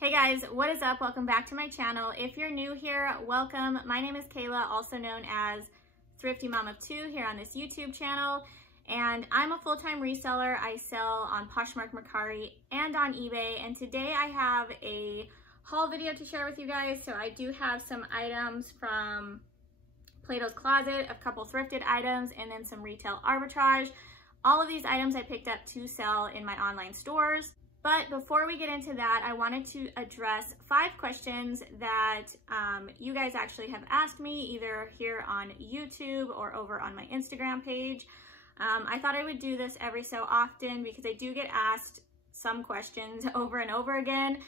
Hey guys, what is up? Welcome back to my channel. If you're new here, welcome. My name is Kayla, also known as Thrifty Mom of Two here on this YouTube channel. And I'm a full-time reseller. I sell on Poshmark, Mercari, and on eBay. And today I have a haul video to share with you guys. So I do have some items from Plato's Closet, a couple thrifted items, and then some retail arbitrage. All of these items I picked up to sell in my online stores. But before we get into that, I wanted to address 5 questions that you guys actually have asked me either here on YouTube or over on my Instagram page. I thought I would do this every so often because I do get asked some questions over and over again.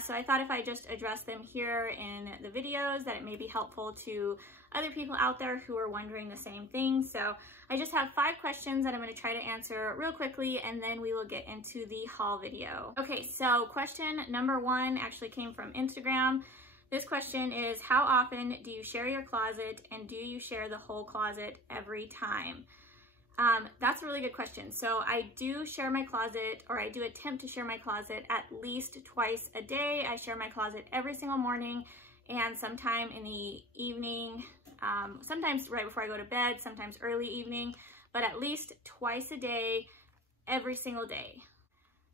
So I thought if I just address them here in the videos that it may be helpful to other people out there who are wondering the same thing. So I just have 5 questions that I'm going to try to answer real quickly, and then we will get into the haul video. Okay, so question number 1 actually came from Instagram. This question is, how often do you share your closet, and do you share the whole closet every time? That's a really good question. So I do share my closet, or I do attempt to share my closet at least twice a day. I share my closet every single morning and sometime in the evening, sometimes right before I go to bed, sometimes early evening, but at least twice a day, every single day.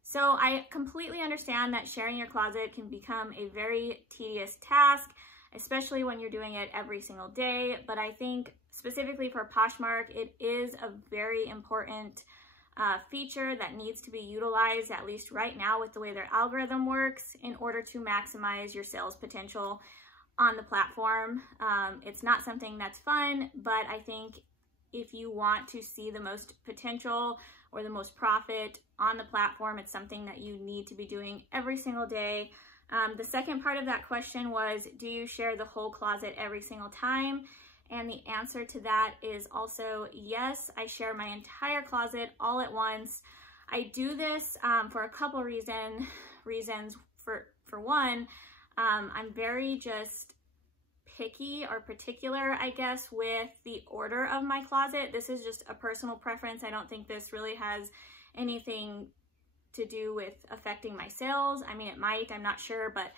So I completely understand that sharing your closet can become a very tedious task, especially when you're doing it every single day. But I think specifically for Poshmark, it is a very important feature that needs to be utilized, at least right now with the way their algorithm works, in order to maximize your sales potential on the platform. It's not something that's fun, but I think if you want to see the most potential or the most profit on the platform, it's something that you need to be doing every single day. The second part of that question was, do you share the whole closet every single time? And the answer to that is also yes, I share my entire closet all at once. I do this for a couple reasons. For one, I'm very just picky or particular, I guess, with the order of my closet. This is just a personal preference. I don't think this really has anything to do with affecting my sales. I mean, it might, I'm not sure, but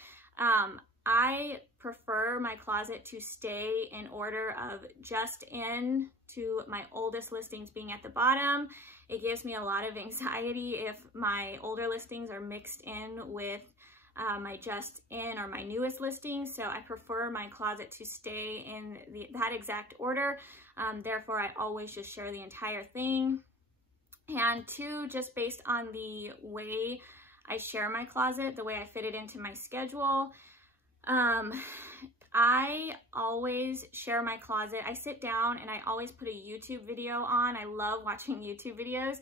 I prefer my closet to stay in order of just in to my oldest listings being at the bottom. It gives me a lot of anxiety if my older listings are mixed in with my just in or my newest listings. So I prefer my closet to stay in that exact order. Therefore, I always just share the entire thing. And 2, just based on the way I share my closet, the way I fit it into my schedule, I always share my closet. I sit down and I always put a YouTube video on. I love watching YouTube videos.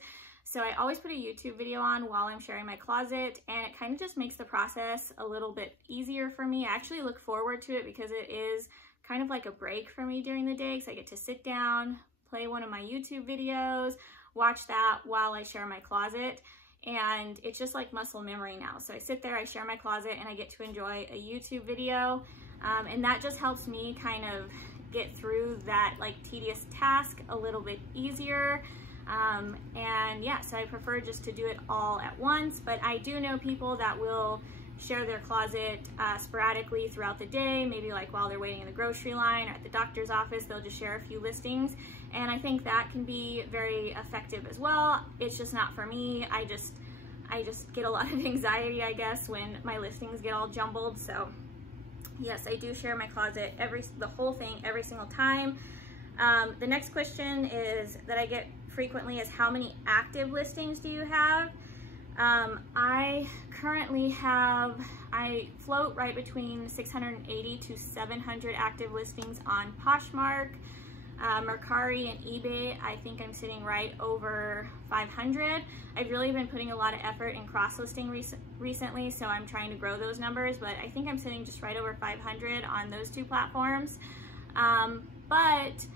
So I always put a YouTube video on while I'm sharing my closet, and it kind of just makes the process a little bit easier for me. I actually look forward to it because it is kind of like a break for me during the day, because I get to sit down, play one of my YouTube videos, watch that while I share my closet. And it's just like muscle memory now. So I sit there, I share my closet, and I get to enjoy a YouTube video. And that just helps me kind of get through that like tedious task a little bit easier. And yeah, so I prefer just to do it all at once. But I do know people that will share their closet sporadically throughout the day, maybe like while they're waiting in the grocery line or at the doctor's office, they'll just share a few listings. And I think that can be very effective as well. It's just not for me. I just get a lot of anxiety, I guess, when my listings get all jumbled. So yes, I do share my closet the whole thing every single time. The next question is that I get frequently is, how many active listings do you have? I currently I float right between 680 to 700 active listings on Poshmark. Mercari and eBay, I think I'm sitting right over 500. I've really been putting a lot of effort in cross-listing recently, so I'm trying to grow those numbers, but I think I'm sitting just right over 500 on those 2 platforms. But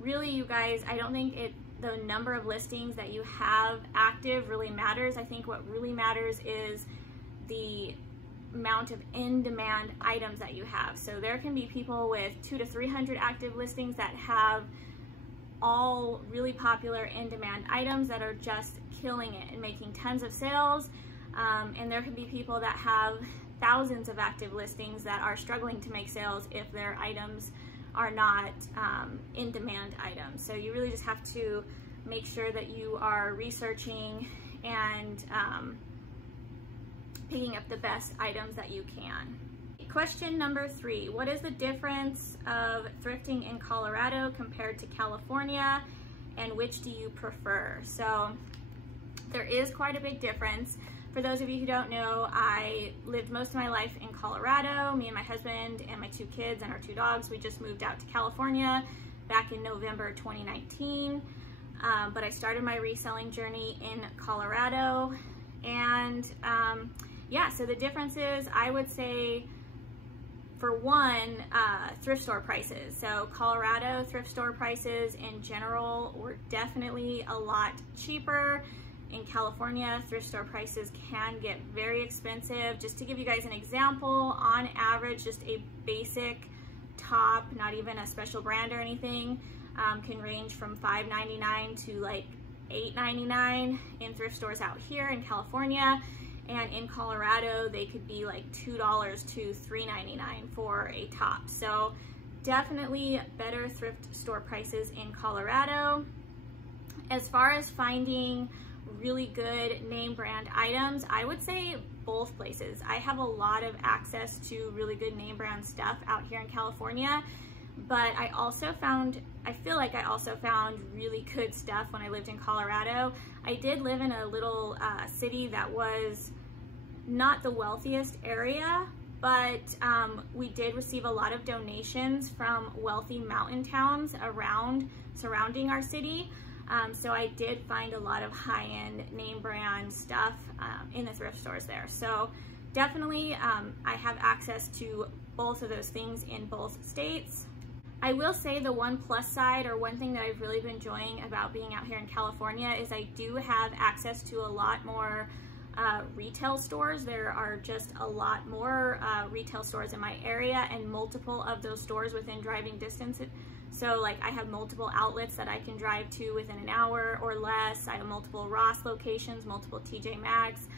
really, you guys, I don't think the number of listings that you have active really matters. I think what really matters is the amount of in-demand items that you have. So there can be people with 200 to 300 active listings that have all really popular in-demand items that are just killing it and making tons of sales. And there can be people that have thousands of active listings that are struggling to make sales if their items are not in demand items. So you really just have to make sure that you are researching and picking up the best items that you can. Question number 3, what is the difference of thrifting in Colorado compared to California, and which do you prefer? So there is quite a big difference. For those of you who don't know, I lived most of my life in Colorado. Me and my husband and my 2 kids and our 2 dogs, we just moved out to California back in November 2019. But I started my reselling journey in Colorado. And yeah, so the difference is, I would say, for one, thrift store prices. So Colorado thrift store prices in general were definitely a lot cheaper. In California, thrift store prices can get very expensive. Just to give you guys an example, on average, just a basic top, not even a special brand or anything, can range from $5.99 to like $8.99 in thrift stores out here in California. And in Colorado, they could be like $2 to $3.99 for a top. So definitely better thrift store prices in Colorado. As far as finding really good name brand items, I would say both places. I have a lot of access to really good name brand stuff out here in California, but I feel like I also found really good stuff when I lived in Colorado. I did live in a little city that was not the wealthiest area, but we did receive a lot of donations from wealthy mountain towns surrounding our city. So I did find a lot of high-end name brand stuff in the thrift stores there. So definitely I have access to both of those things in both states. I will say the one plus side, or one thing that I've really been enjoying about being out here in California, is I do have access to a lot more retail stores. There are just a lot more retail stores in my area, and multiple of those stores within driving distance. So like I have multiple outlets that I can drive to within an hour or less. I have multiple Ross locations, multiple TJ Maxx.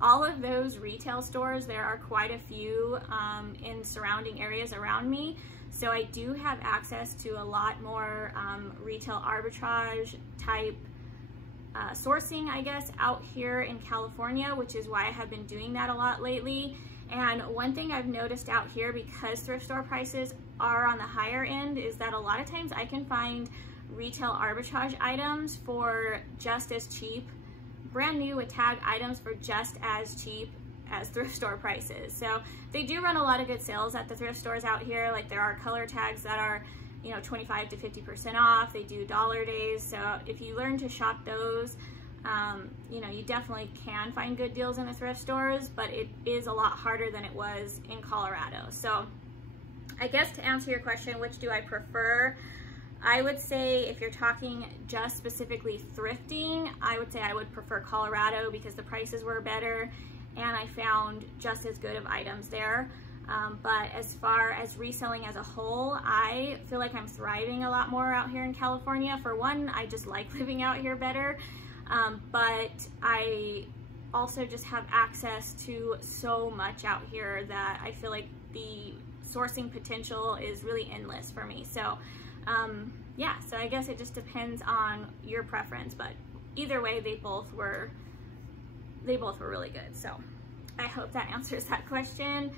All of those retail stores, there are quite a few in surrounding areas around me. So I do have access to a lot more retail arbitrage type sourcing, I guess, out here in California, which is why I have been doing that a lot lately. And one thing I've noticed out here, because thrift store prices are on the higher end, is that a lot of times I can find retail arbitrage items for just as cheap, brand new with tag items for just as cheap as thrift store prices. So they do run a lot of good sales at the thrift stores out here. Like there are color tags that are, you know, 25 to 50% off. They do dollar days. So if you learn to shop those, you know, you definitely can find good deals in the thrift stores, but it is a lot harder than it was in Colorado. So I guess to answer your question, which do I prefer? I would say if you're talking just specifically thrifting, I would say I would prefer Colorado because the prices were better and I found just as good of items there. But as far as reselling as a whole, I feel like I'm thriving a lot more out here in California. For one, I just like living out here better, but I also just have access to so much out here that I feel like the sourcing potential is really endless for me. So yeah, so I guess it just depends on your preference, but either way, they both were really good. So I hope that answers that question.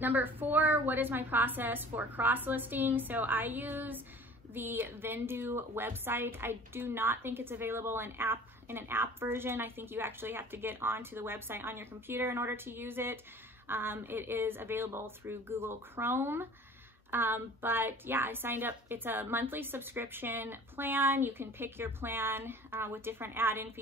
Number 4, what is my process for cross-listing? So I use the Vendu website. I do not think it's available in an app version. I think you actually have to get onto the website on your computer in order to use it. It is available through Google Chrome. But yeah, I signed up. It's a monthly subscription plan. You can pick your plan with different add-on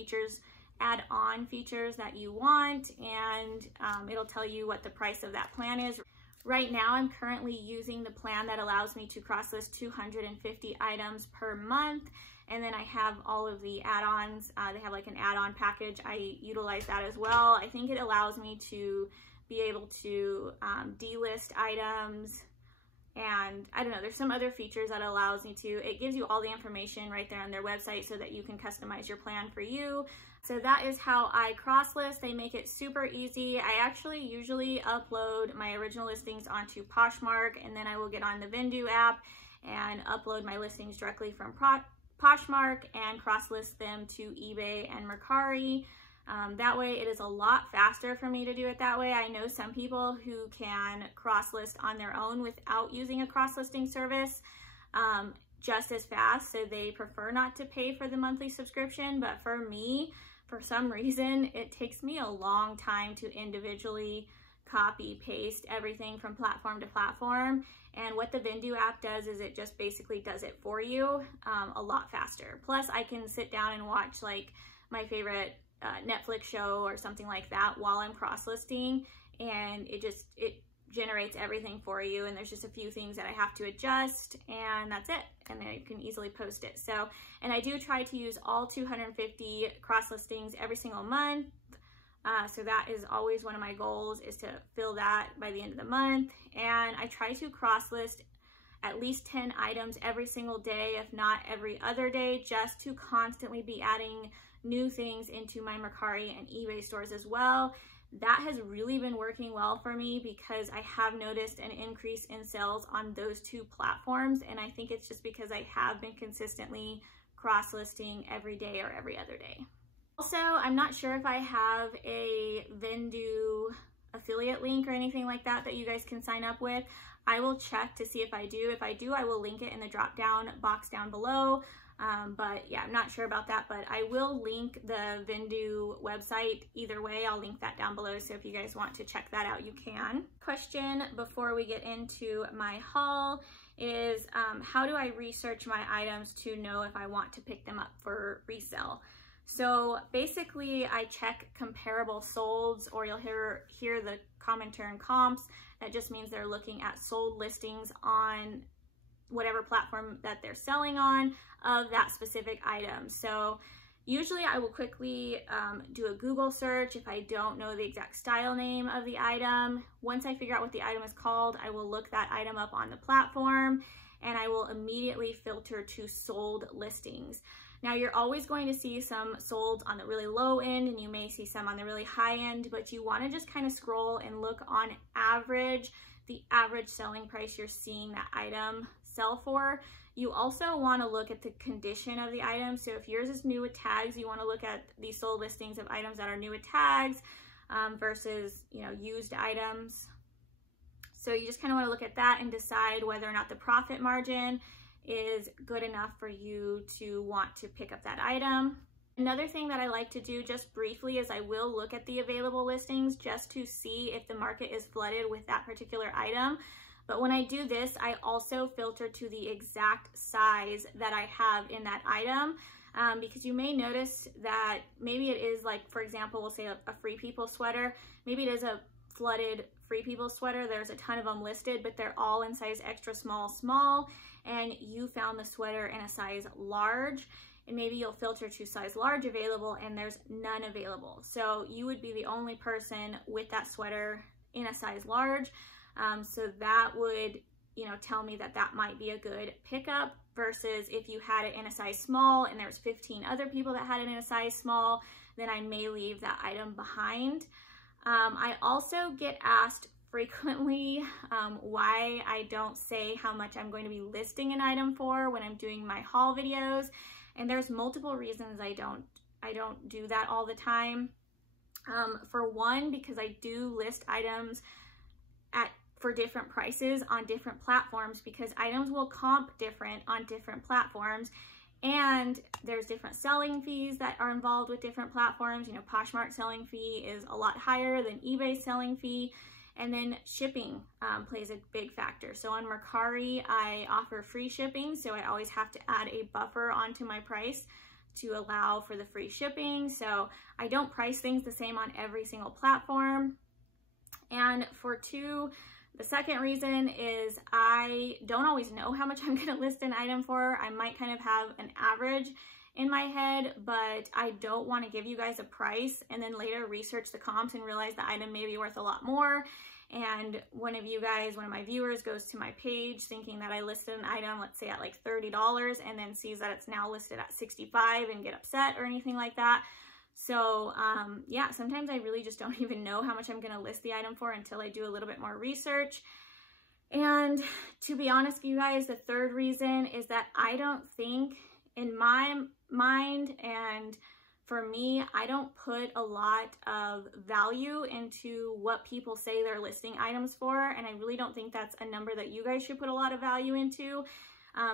features that you want, and it'll tell you what the price of that plan is. Right now, I'm currently using the plan that allows me to cross-list 250 items per month, and then I have all of the add-ons. They have like an add-on package. I utilize that as well. I think it allows me to be able to delist items, and I don't know, there's some other features that it allows me to. It gives you all the information right there on their website so that you can customize your plan for you. So that is how I cross list. They make it super easy. I actually usually upload my original listings onto Poshmark, and then I will get on the Vendoo app and upload my listings directly from Poshmark and cross list them to eBay and Mercari. That way it is a lot faster for me to do it that way. I know some people who can cross list on their own without using a cross listing service just as fast, so they prefer not to pay for the monthly subscription. But for me, for some reason, it takes me a long time to individually copy paste everything from platform to platform. And what the Vendoo app does is it just basically does it for you a lot faster. Plus I can sit down and watch like my favorite Netflix show or something like that while I'm cross listing, and it generates everything for you, and there's just a few things that I have to adjust, and that's it, and then you can easily post it. So, and I do try to use all 250 cross listings every single month. So that is always one of my goals, is to fill that by the end of the month. And I try to cross list at least 10 items every single day, if not every other day, just to constantly be adding new things into my Mercari and eBay stores as well. That has really been working well for me because I have noticed an increase in sales on those two platforms. And I think it's just because I have been consistently cross-listing every day or every other day. Also, I'm not sure if I have a Vendoo affiliate link or anything like that that you guys can sign up with. I will check to see if I do. If I do, I will link it in the drop down box down below. But yeah, I'm not sure about that, but I will link the Vendoo website. Either way, I'll link that down below. So if you guys want to check that out, you can. Question before we get into my haul is how do I research my items to know if I want to pick them up for resale? So basically I check comparable solds, or you'll hear the common term comps. That just means they're looking at sold listings on whatever platform that they're selling on of that specific item. So usually I will quickly do a Google search if I don't know the exact style name of the item. Once I figure out what the item is called, I will look that item up on the platform, and I will immediately filter to sold listings. Now you're always going to see some solds on the really low end, and you may see some on the really high end, but you want to just kind of scroll and look on average, the average selling price you're seeing that item sell for. You also want to look at the condition of the item. So if yours is new with tags, you want to look at the sold listings of items that are new with tags versus, you know, used items. So you just kind of want to look at that and decide whether or not the profit margin is good enough for you to want to pick up that item. Another thing that I like to do just briefly is I will look at the available listings just to see if the market is flooded with that particular item. But when I do this, I also filter to the exact size that I have in that item, because you may notice that maybe it is, like, for example, we'll say a Free People sweater. Maybe it is a flooded Free People sweater. There's a ton of them listed, but they're all in size extra small, small, and you found the sweater in a size large, and maybe you'll filter to size large available and there's none available. So you would be the only person with that sweater in a size large. So that would, you know, tell me that that might be a good pickup, versus if you had it in a size small and there's 15 other people that had it in a size small, then I may leave that item behind. I also get asked frequently why I don't say how much I'm going to be listing an item for when I'm doing my haul videos, and there's multiple reasons I don't do that all the time. For one, because I do list items for different prices on different platforms, because items will comp different on different platforms, and there's different selling fees that are involved with different platforms. You know, Poshmark selling fee is a lot higher than eBay selling fee, and then shipping plays a big factor. So on Mercari, I offer free shipping, so I always have to add a buffer onto my price to allow for the free shipping. So I don't price things the same on every single platform. And for two, the second reason is I don't always know how much I'm gonna list an item for. I might kind of have an average in my head, but I don't want to give you guys a price and then later research the comps and realize the item may be worth a lot more. And one of my viewers goes to my page thinking that I listed an item, let's say at like $30, and then sees that it's now listed at $65 and get upset or anything like that. So yeah, sometimes I really just don't even know how much I'm gonna list the item for until I do a little bit more research. And to be honest with you guys, the third reason is that I don't think, in my mind and for me, I don't put a lot of value into what people say they're listing items for, and I really don't think that's a number that you guys should put a lot of value into,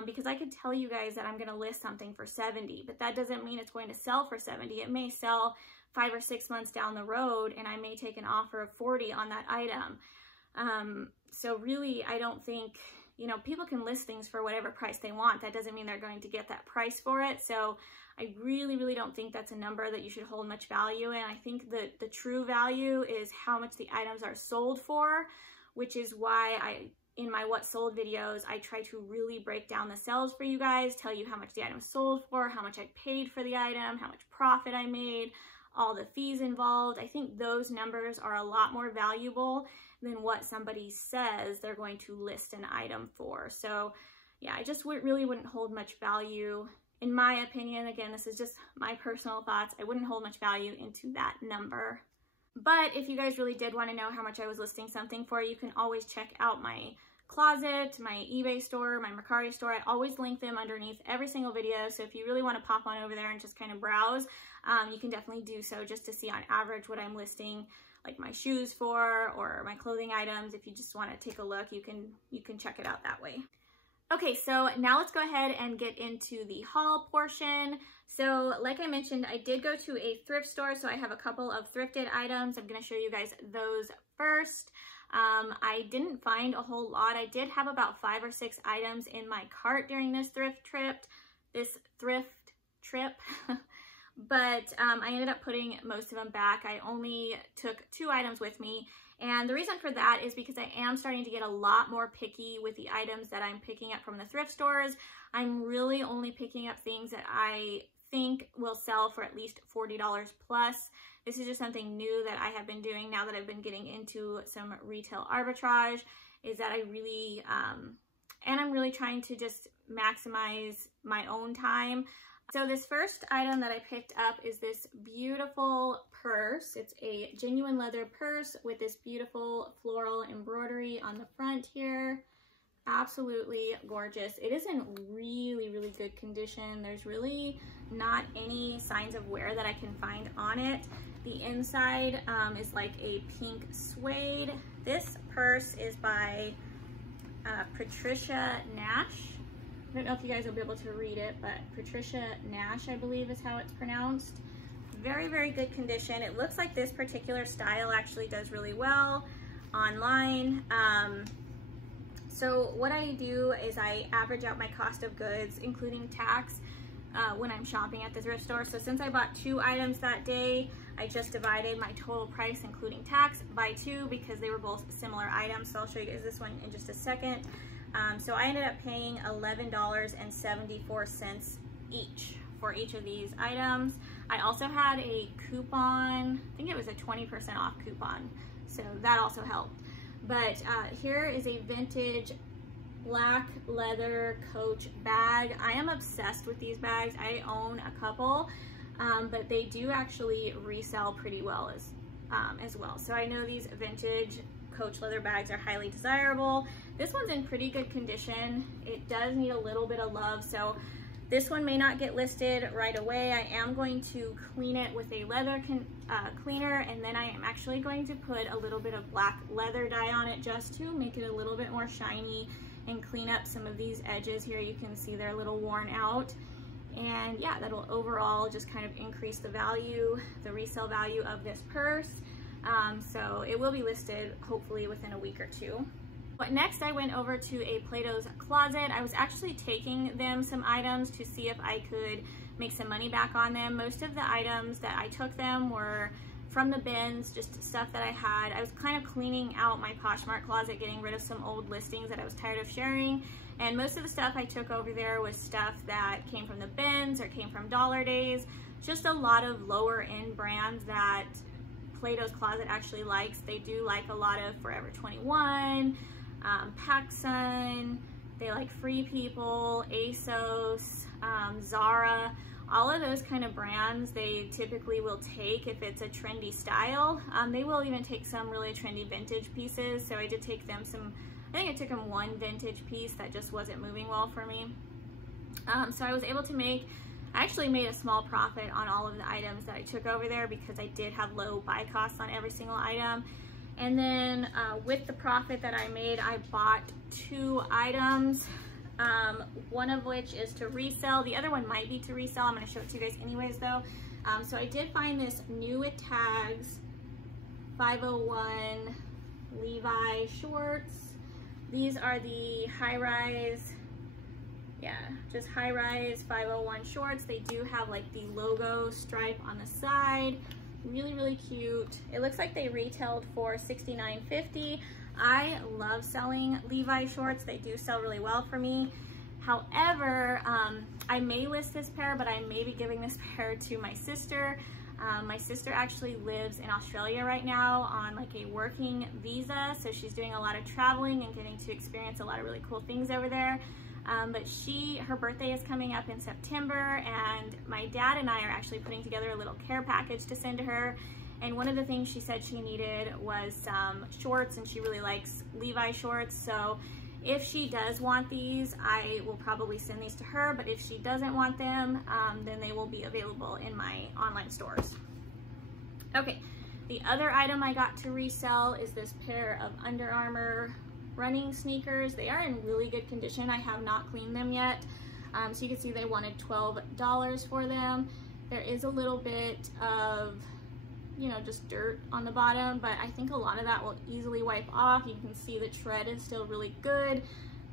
because I could tell you guys that I'm going to list something for 70, but that doesn't mean it's going to sell for 70. It may sell 5 or 6 months down the road, and I may take an offer of 40 on that item. So really, I don't think, you know, people can list things for whatever price they want. That doesn't mean they're going to get that price for it. So I really don't think that's a number that you should hold much value in. I think that the true value is how much the items are sold for, which is why in my what sold videos, I try to really break down the sales for you guys, tell you how much the item sold for, how much I paid for the item, how much profit I made, all the fees involved. I think those numbers are a lot more valuable than what somebody says they're going to list an item for. So yeah, I just really wouldn't hold much value, in my opinion. Again, this is just my personal thoughts. I wouldn't hold much value into that number. But if you guys really did want to know how much I was listing something for, you can always check out my closet, my eBay store, my Mercari store. I always link them underneath every single video. So if you really want to pop on over there and just kind of browse, you can definitely do so, just to see on average what I'm listing like my shoes for, or my clothing items. If you just want to take a look, you can check it out that way. Okay, so now let's go ahead and get into the haul portion. So like I mentioned, I did go to a thrift store, so I have a couple of thrifted items. I'm going to show you guys those first. I didn't find a whole lot. I did have about 5 or 6 items in my cart during this thrift trip, but I ended up putting most of them back. I only took 2 items with me, and the reason for that is because I am starting to get a lot more picky with the items that I'm picking up from the thrift stores. I'm really only picking up things that I think will sell for at least $40 plus. This is just something new that I have been doing now that I've been getting into some retail arbitrage, is that I really, and I'm really trying to just maximize my own time. So this first item that I picked up is this beautiful purse. It's a genuine leather purse with this beautiful floral embroidery on the front here. Absolutely gorgeous. It is in really good condition. There's really not any signs of wear that I can find on it. The inside is like a pink suede. This purse is by Patricia Nash. I don't know if you guys will be able to read it, but Patricia Nash, I believe is how it's pronounced. Very good condition. It looks like this particular style actually does really well online. So what I do is I average out my cost of goods, including tax, when I'm shopping at the thrift store. So since I bought 2 items that day, I just divided my total price, including tax, by 2 because they were both similar items. So I'll show you guys this one in just a second. So I ended up paying $11.74 each for each of these items. I also had a coupon, I think it was a 20% off coupon, so that also helped. But here is a vintage black leather Coach bag. I am obsessed with these bags. I own a couple, but they do actually resell pretty well as well. So I know these vintage Coach leather bags are highly desirable. This one's in pretty good condition. It does need a little bit of love, so this one may not get listed right away. I am going to clean it with a leather cleaner, and then I am actually going to put a little bit of black leather dye on it just to make it a little bit more shiny and clean up some of these edges here. You can see they're a little worn out. And yeah, that'll overall just kind of increase the value, the resale value of this purse. So it will be listed hopefully within a week or 2. But next I went over to a Plato's Closet. I was actually taking them some items to see if I could make some money back on them. Most of the items that I took them were from the bins, just stuff that I had. I was kind of cleaning out my Poshmark closet, getting rid of some old listings that I was tired of sharing. And most of the stuff I took over there was stuff that came from the bins or came from Dollar Days. Just a lot of lower end brands that Plato's Closet actually likes. They do like a lot of Forever 21, PacSun, they like Free People, ASOS, Zara. all of those kind of brands, they typically will take, if it's a trendy style, they will even take some really trendy vintage pieces. So I did take them some, I think I took them one vintage piece that just wasn't moving well for me. So I was able to make, I actually made a small profit on all of the items that I took over there because I did have low buy costs on every single item. And then with the profit that I made, I bought 2 items, one of which is to resell. The other one might be to resell. I'm going to show it to you guys anyways though. So I did find this new with tags 501 Levi shorts. These are the high-rise, yeah, just high-rise 501 shorts. They do have like the logo stripe on the side. Really, really cute. It looks like they retailed for $69.50. I love selling Levi shorts. They do sell really well for me. However, I may list this pair, but I may be giving this pair to my sister. My sister actually lives in Australia right now on like a working visa, so she's doing a lot of traveling and getting to experience a lot of really cool things over there. But her birthday is coming up in September, and my dad and I are actually putting together a little care package to send to her. And one of the things she said she needed was some shorts, and she really likes Levi shorts. So if she does want these, I will probably send these to her, but if she doesn't want them, then they will be available in my online stores. Okay, the other item I got to resell is this pair of Under Armour running sneakers. They are in really good condition. I have not cleaned them yet. So you can see they wanted $12 for them. There is a little bit of, you know, just dirt on the bottom, but I think a lot of that will easily wipe off. You can see the tread is still really good.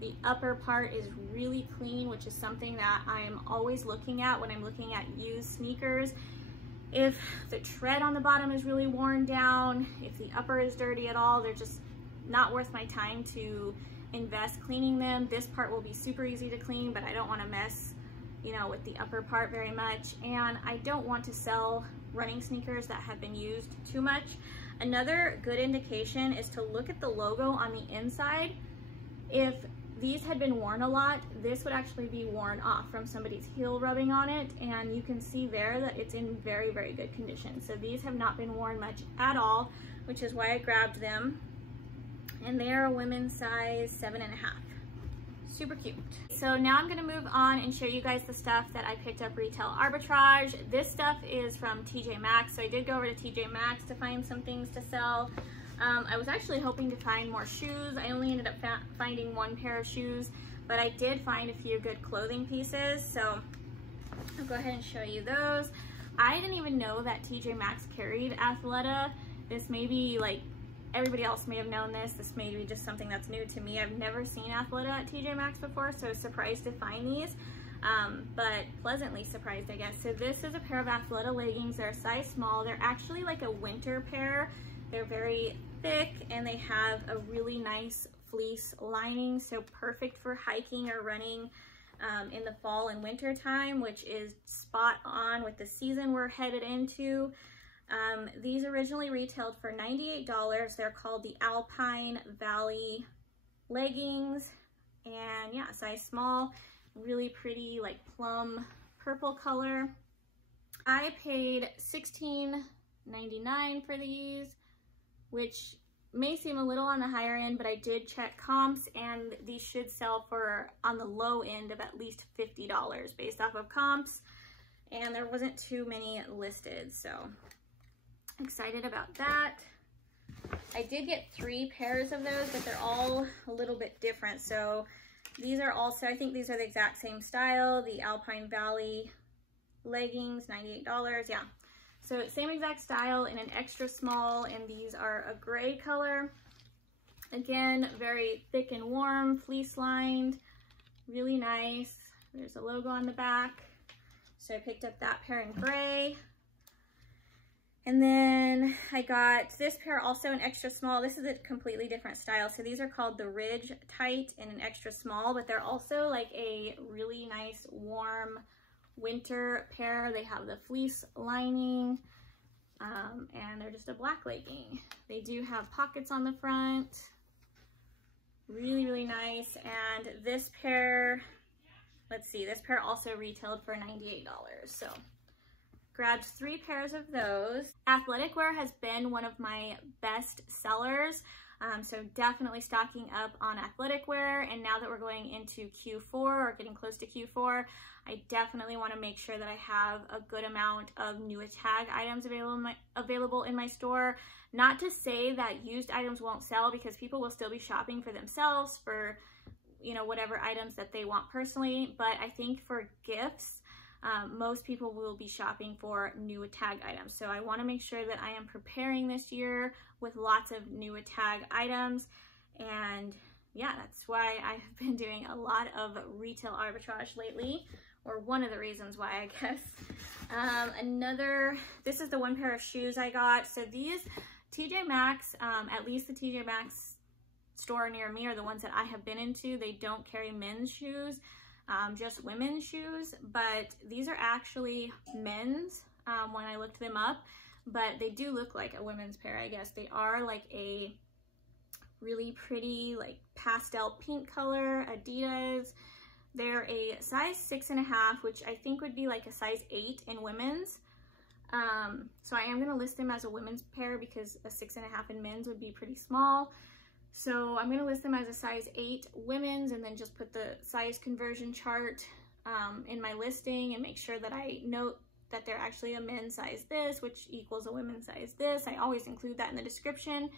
The upper part is really clean, which is something that I'm always looking at when I'm looking at used sneakers. If the tread on the bottom is really worn down, if the upper is dirty at all, they're just not worth my time to invest cleaning them. This part will be super easy to clean, but I don't want to mess, you know, with the upper part very much. And I don't want to sell running sneakers that have been used too much. Another good indication is to look at the logo on the inside. If these had been worn a lot, this would actually be worn off from somebody's heel rubbing on it, and you can see there that it's in very, very good condition. So these have not been worn much at all, which is why I grabbed them. And they are a women's size 7.5. Super cute. So now I'm going to move on and show you guys the stuff that I picked up retail arbitrage. This stuff is from TJ Maxx. So I did go over to TJ Maxx to find some things to sell. I was actually hoping to find more shoes. I only ended up finding one pair of shoes, but I did find a few good clothing pieces. So I'll go ahead and show you those. I didn't even know that TJ Maxx carried Athleta. This may be like, everybody else may have known this. This may be just something that's new to me. I've never seen Athleta at TJ Maxx before, so I was surprised to find these, but pleasantly surprised, I guess. So this is a pair of Athleta leggings. They're a size small. They're actually like a winter pair. They're very thick, and they have a really nice fleece lining, so perfect for hiking or running in the fall and winter time, which is spot on with the season we're headed into. These originally retailed for $98. They're called the Alpine Valley leggings, and yeah, size small, really pretty like plum purple color. I paid $16.99 for these, which may seem a little on the higher end, but I did check comps, and these should sell for on the low end of at least $50 based off of comps, and there wasn't too many listed, so excited about that. I did get 3 pairs of those, but they're all a little bit different. So these are also, I think these are the exact same style, the Alpine Valley leggings, $98, yeah. So same exact style in an extra small, and these are a gray color. Again, very thick and warm, fleece lined, really nice. There's a logo on the back. So I picked up that pair in gray. And then I got this pair also in extra small. This is a completely different style. So these are called the Ridge Tight in an extra small, but they're also like a really nice warm winter pair. They have the fleece lining, and they're just a black legging. They do have pockets on the front. Really, really nice. And this pair let's see, this pair also retailed for $98. So grabbed 3 pairs of those. Athletic wear has been one of my best sellers. So definitely stocking up on athletic wear. And now that we're going into Q4 or getting close to Q4, I definitely want to make sure that I have a good amount of new tag items available in my store. Not to say that used items won't sell, because people will still be shopping for themselves for, you know, whatever items that they want personally. But I think for gifts, most people will be shopping for new tag items. So I want to make sure that I am preparing this year with lots of new tag items. And yeah, that's why I've been doing a lot of retail arbitrage lately, or one of the reasons why, I guess. This is the one pair of shoes I got. So these TJ Maxx, at least the TJ Maxx store near me, are the ones that I have been into. They don't carry men's shoes, just women's shoes, but these are actually men's when I looked them up, but they do look like a women's pair, I guess. They are like a really pretty, like pastel pink color, Adidas. They're a size 6.5, which I think would be like a size 8 in women's. So I am gonna list them as a women's pair because a 6.5 in men's would be pretty small. So I'm gonna list them as a size 8 women's, and then just put the size conversion chart in my listing and make sure that I note that they're actually a men's size this, which equals a women's size this. I always include that in the description.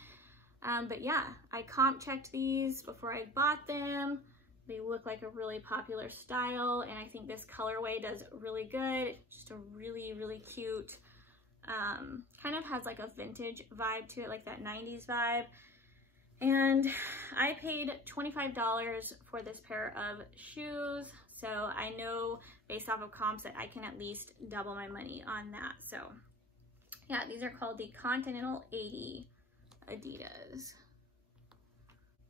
But yeah, I comp checked these before I bought them. They look like a really popular style, and I think this colorway does really good. It's just a really, really cute, kind of has like a vintage vibe to it, like that 90s vibe. And I paid $25 for this pair of shoes. So I know based off of comps that I can at least double my money on that. So yeah, these are called the Continental 80 Adidas.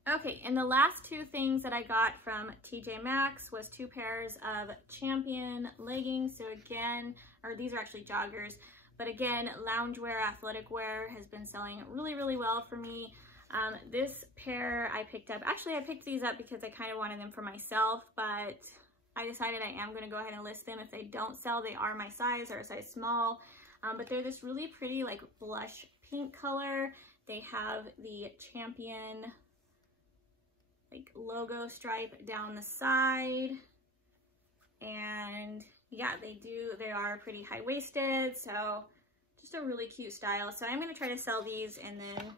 Okay, and the last 2 things that I got from TJ Maxx was 2 pairs of Champion leggings. So again, or these are actually joggers, but again, loungewear, athletic wear has been selling really, really well for me. This pair I picked up, actually I picked these up because I kind of wanted them for myself, but I decided I am going to go ahead and list them. If they don't sell, they are my size, or a size small. But they're this really pretty like blush pink color. They have the Champion like logo stripe down the side, and yeah, they are pretty high-waisted, so just a really cute style. So I'm going to try to sell these, and then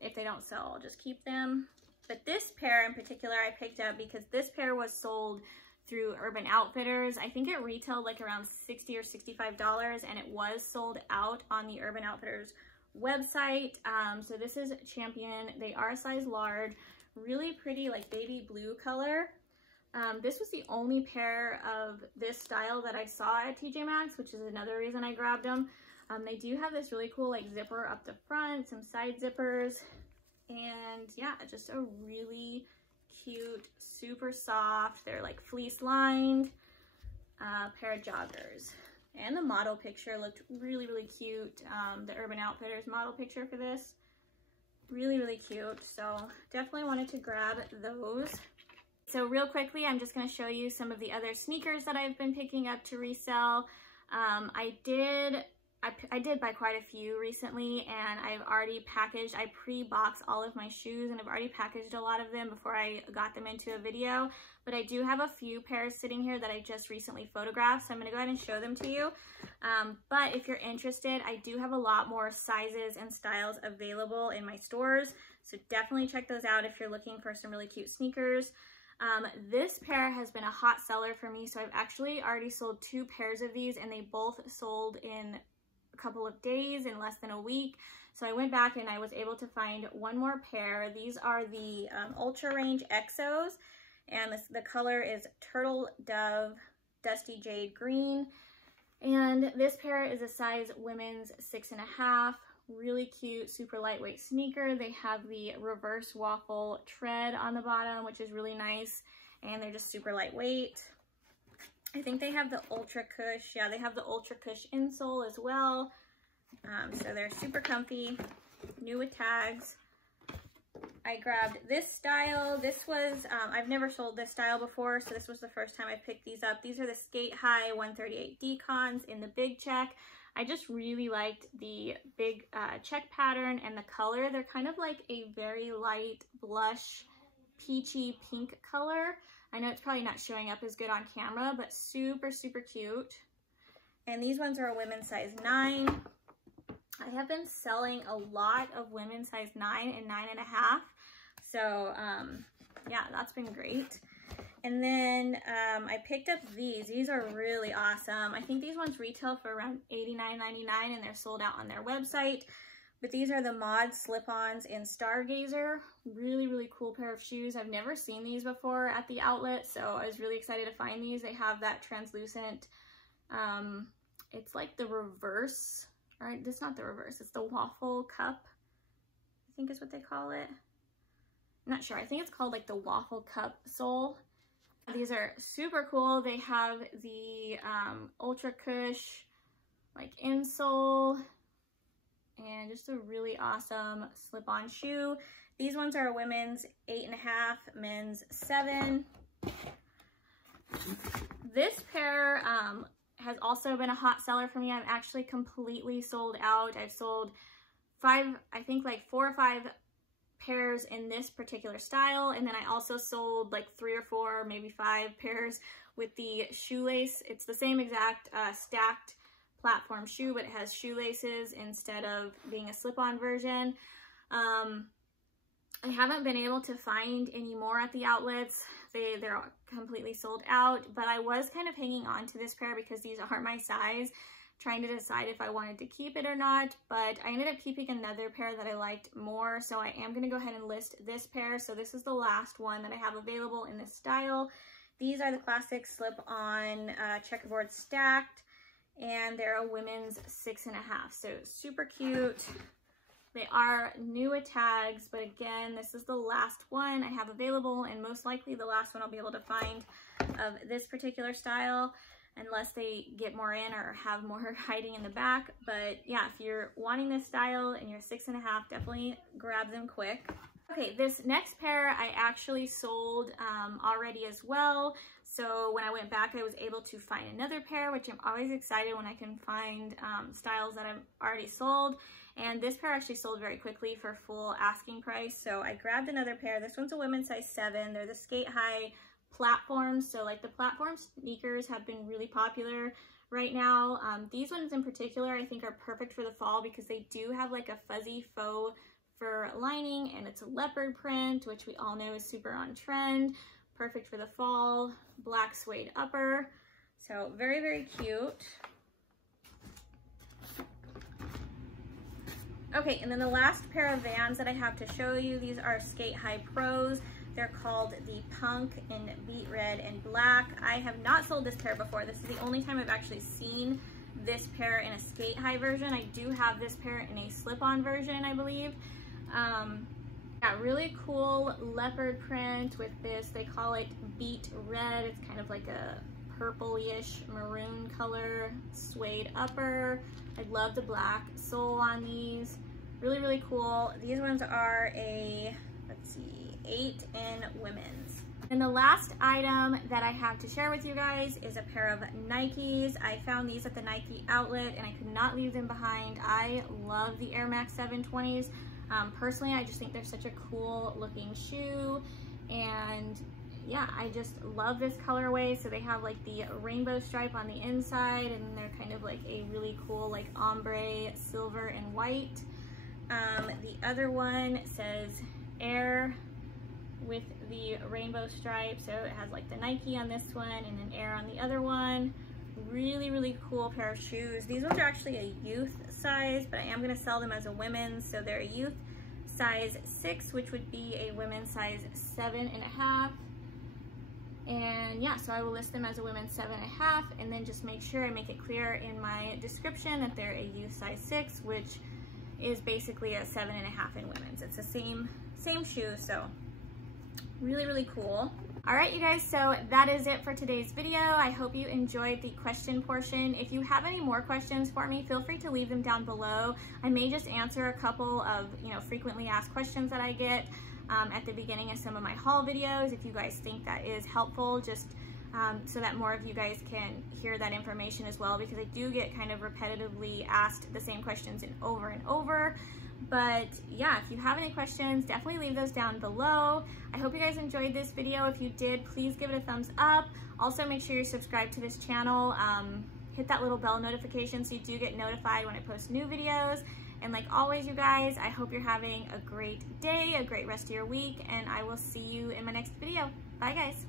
if they don't sell, I'll just keep them. But this pair in particular I picked up because this pair was sold through Urban Outfitters. I think it retailed like around $60 or $65, and it was sold out on the Urban Outfitters website. So this is Champion. They are a size large, really pretty like baby blue color. This was the only pair of this style that I saw at TJ Maxx, which is another reason I grabbed them. They do have this really cool like zipper up the front, some side zippers, and yeah, just a really cute, super soft, they're like fleece lined pair of joggers. And the model picture looked really, really cute. The Urban Outfitters model picture for this, really, really cute. So definitely wanted to grab those. So real quickly, I'm just going to show you some of the other sneakers that I've been picking up to resell. I did buy quite a few recently, and I've already packaged, I pre-boxed all of my shoes, and I've already packaged a lot of them before I got them into a video. But I do have a few pairs sitting here that I just recently photographed, so I'm going to go ahead and show them to you. But if you're interested, I do have a lot more sizes and styles available in my stores, so definitely check those out if you're looking for some really cute sneakers. This pair has been a hot seller for me, so I've actually already sold 2 pairs of these, and they both sold in a couple of days, in less than a week. So I went back and I was able to find one more pair. These are the Ultra Range Exos, and the color is Turtle Dove Dusty Jade Green. And this pair is a size women's 6.5. Really cute, super lightweight sneaker. They have the reverse waffle tread on the bottom, which is really nice, and they're just super lightweight. I think they have the Ultra Cush. Yeah, they have the Ultra Cush insole as well. So they're super comfy, new with tags. I grabbed this style. This was, I've never sold this style before, so this was the first time I picked these up. These are the Skate High 138 decons in the big check. I just really liked the big check pattern and the color. They're kind of like a very light blush, peachy pink color. I know it's probably not showing up as good on camera, but super, super cute. And these ones are a women's size 9. I have been selling a lot of women's size 9 and 9.5. So yeah, that's been great. And then I picked up these. These are really awesome. I think these ones retail for around $89.99 and they're sold out on their website. But these are the Mod slip-ons in Stargazer. Really, really cool pair of shoes. I've never seen these before at the outlet, so I was really excited to find these. They have that translucent, it's like the reverse, right? This is not the reverse, it's the waffle cup, I think is what they call it. I'm not sure. I think it's called like the waffle cup sole. These are super cool. They have the Ultra Cush like insole and just a really awesome slip-on shoe. These ones are a women's 8.5, men's 7. This pair has also been a hot seller for me. I'm actually completely sold out. I've sold 4 or 5 pairs in this particular style, and then I also sold like 3 or 4, maybe 5 pairs with the shoelace. It's the same exact stacked platform shoe, but it has shoelaces instead of being a slip-on version. I haven't been able to find any more at the outlets. They're completely sold out, but I was kind of hanging on to this pair because these are my size, trying to decide if I wanted to keep it or not, but I ended up keeping another pair that I liked more, so I am going to go ahead and list this pair. So this is the last one that I have available in this style. These are the classic slip-on checkerboard stacked, and they're a women's 6.5, so super cute. They are new with tags, but again, this is the last one I have available, and most likely the last one I'll be able to find of this particular style, unless they get more in or have more hiding in the back. But yeah, if you're wanting this style and you're 6.5, definitely grab them quick. Okay, this next pair I actually sold already as well. So when I went back, I was able to find another pair, which I'm always excited when I can find styles that I've already sold. And this pair actually sold very quickly for full asking price. So I grabbed another pair. This one's a women's size 7. They're the Skate High platforms. So like the platform sneakers have been really popular right now. These ones in particular I think are perfect for the fall because they do have like a fuzzy faux fur lining, and it's a leopard print, which we all know is super on trend. Perfect for the fall. Black suede upper. So very, very cute. Okay, and then the last pair of Vans that I have to show you, these are Skate High Pros. They're called the Punk in Beet Red and Black. I have not sold this pair before. This is the only time I've actually seen this pair in a Skate High version. I do have this pair in a slip-on version, I believe. Yeah, really cool leopard print with this. They call it Beet Red. It's kind of like a purple-ish maroon color suede upper. I love the black sole on these. Really, really cool. These ones are a, let's see, 8 in women's. And the last item that I have to share with you guys is a pair of Nikes. I found these at the Nike outlet and I could not leave them behind. I love the Air Max 720s. Personally, I just think they're such a cool looking shoe, and yeah, I just love this colorway. So they have like the rainbow stripe on the inside, and they're kind of like a really cool like ombre silver and white. The other one says Air with the rainbow stripe, so it has like the Nike on this one and an Air on the other one. Really, really cool pair of shoes. These ones are actually a youth size, but I am going to sell them as a women's. So they're a youth size 6, which would be a women's size 7.5. And yeah, so I will list them as a women's 7.5, and then just make sure I make it clear in my description that they're a youth size 6, which is basically a 7.5 in women's. It's the same shoe, so really, really cool. All right, you guys, so that is it for today's video. I hope you enjoyed the question portion. If you have any more questions for me, feel free to leave them down below. I may just answer a couple of, frequently asked questions that I get at the beginning of some of my haul videos. If you guys think that is helpful, just so that more of you guys can hear that information as well, because I do get kind of repetitively asked the same questions over and over. But yeah, if you have any questions, definitely leave those down below. I hope you guys enjoyed this video. If you did, please give it a thumbs up. Also, make sure you're subscribed to this channel. Hit that little bell notification so you do get notified when I post new videos. And like always, you guys, I hope you're having a great day, a great rest of your week, and I will see you in my next video. Bye, guys.